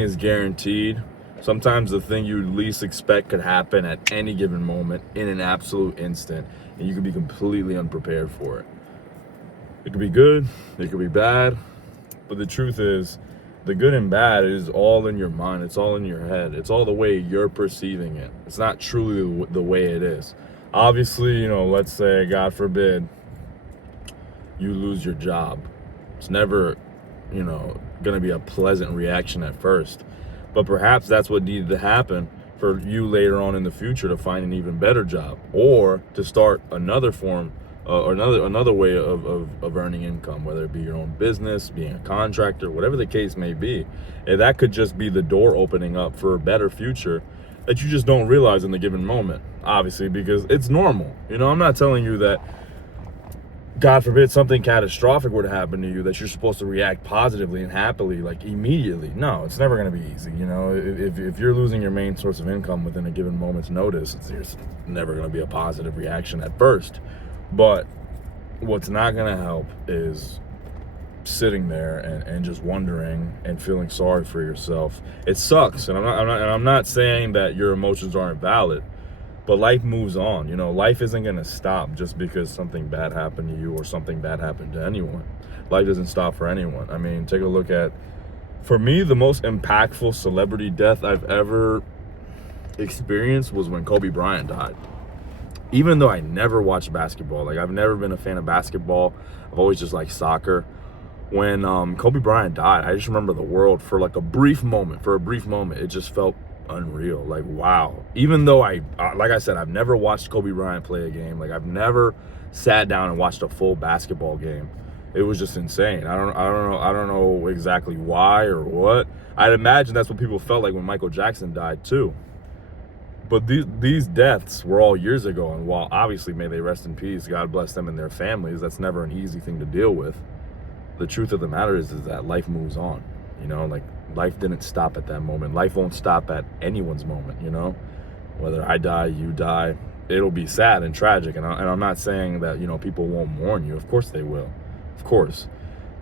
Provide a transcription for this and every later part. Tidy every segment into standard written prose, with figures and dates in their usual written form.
is guaranteed. Sometimes the thing you least expect could happen at any given moment in an absolute instant, and you could be completely unprepared for it. It could be good, it could be bad, but the truth is, the good and bad is all in your mind. It's all in your head. It's all the way you're perceiving it. It's not truly the way it is. Obviously, let's say, God forbid, you lose your job. It's never, going to be a pleasant reaction at first. But perhaps that's what needed to happen for you later on in the future to find an even better job, or to start another form or another way of earning income, whether it be your own business, being a contractor, whatever the case may be. And that could just be the door opening up for a better future that you just don't realize in the given moment, obviously, because it's normal. I'm not telling you that, God forbid, something catastrophic were to happen to you, that you're supposed to react positively and happily, like immediately. No, it's never going to be easy. If you're losing your main source of income within a given moment's notice, it's never going to be a positive reaction at first. But what's not going to help is sitting there and just wondering and feeling sorry for yourself. It sucks, and I'm not saying that your emotions aren't valid, but life moves on. Life isn't going to stop just because something bad happened to you or something bad happened to anyone. Life doesn't stop for anyone. I mean, take a look at, for me, the most impactful celebrity death I've ever experienced was when Kobe Bryant died. Even though I never watched basketball, I've never been a fan of basketball. I've always just liked soccer. When Kobe Bryant died, I just remember the world for a brief moment. It just felt unreal. Wow. Even though like I said, I've never watched Kobe Bryant play a game. I've never sat down and watched a full basketball game. It was just insane. I don't know exactly why or what. I'd imagine that's what people felt like when Michael Jackson died too. But these deaths were all years ago, and while obviously may they rest in peace, God bless them and their families, that's never an easy thing to deal with. The truth of the matter is that life moves on. Life didn't stop at that moment. Life won't stop at anyone's moment. Whether I die, you die, it'll be sad and tragic. And I'm not saying that people won't mourn you. Of course they will, of course.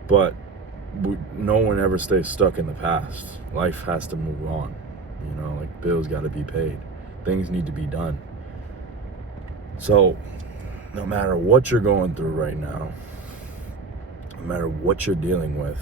But no one ever stays stuck in the past. Life has to move on. Bills got to be paid. Things need to be done. So no matter what you're going through right now, no matter what you're dealing with,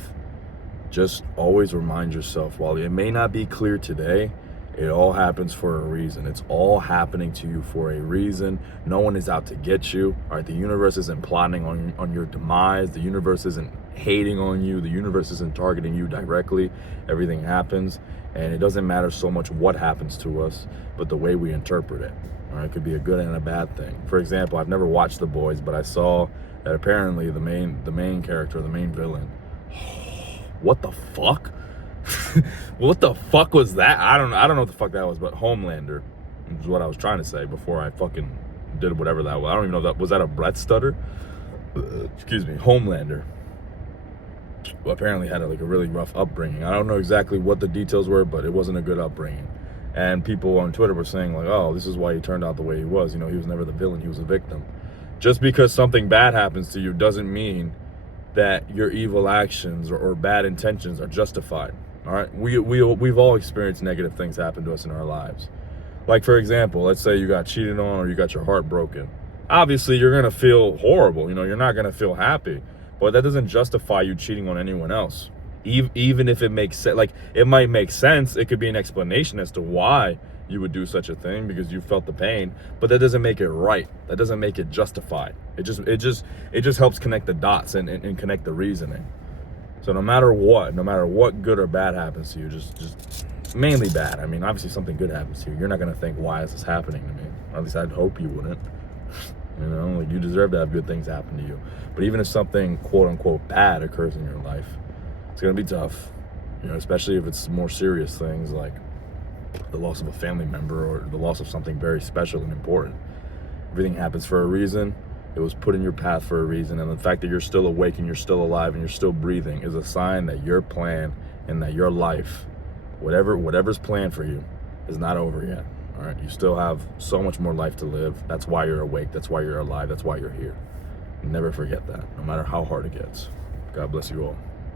just always remind yourself, while it may not be clear today, it all happens for a reason. It's all happening to you for a reason. No one is out to get you. All right, the universe isn't plotting on your demise. The universe isn't hating on you. The universe isn't targeting you directly. Everything happens, and it doesn't matter so much what happens to us, but the way we interpret it. All right, it could be a good and a bad thing. For example, I've never watched The Boys, but I saw that apparently the main character, the main villain, what the fuck? What the fuck was that? I don't know what the fuck that was, but Homelander is what I was trying to say before I fucking did whatever that was. I don't even know was that a breath stutter? Excuse me. Homelander apparently had a really rough upbringing. I don't know exactly what the details were, but it wasn't a good upbringing. And people on Twitter were saying oh, this is why he turned out the way he was. He was never the villain, he was a victim. Just because something bad happens to you doesn't mean that your evil actions or bad intentions are justified. All right, we've all experienced negative things happen to us in our lives. For example, let's say you got cheated on or you got your heart broken. Obviously, you're gonna feel horrible. You're not gonna feel happy, but that doesn't justify you cheating on anyone else. Even if it makes sense, it might make sense. It could be an explanation as to why you would do such a thing because you felt the pain, but that doesn't make it right. That doesn't make it justified. It just helps connect the dots and connect the reasoning. So no matter what good or bad happens to you, just mainly bad. I mean, obviously something good happens to you, you're not gonna think, why is this happening to me? At least I'd hope you wouldn't. You deserve to have good things happen to you. But even if something quote unquote bad occurs in your life, it's gonna be tough. Especially if it's more serious things like the loss of a family member or the loss of something very special and important. Everything happens for a reason. It was put in your path for a reason, and the fact that you're still awake and you're still alive and you're still breathing is a sign that your plan and that your life, whatever's planned for you, is not over yet. All right, you still have so much more life to live. That's why you're awake. That's why you're alive. That's why you're here. Never forget that, no matter how hard it gets. God bless you all.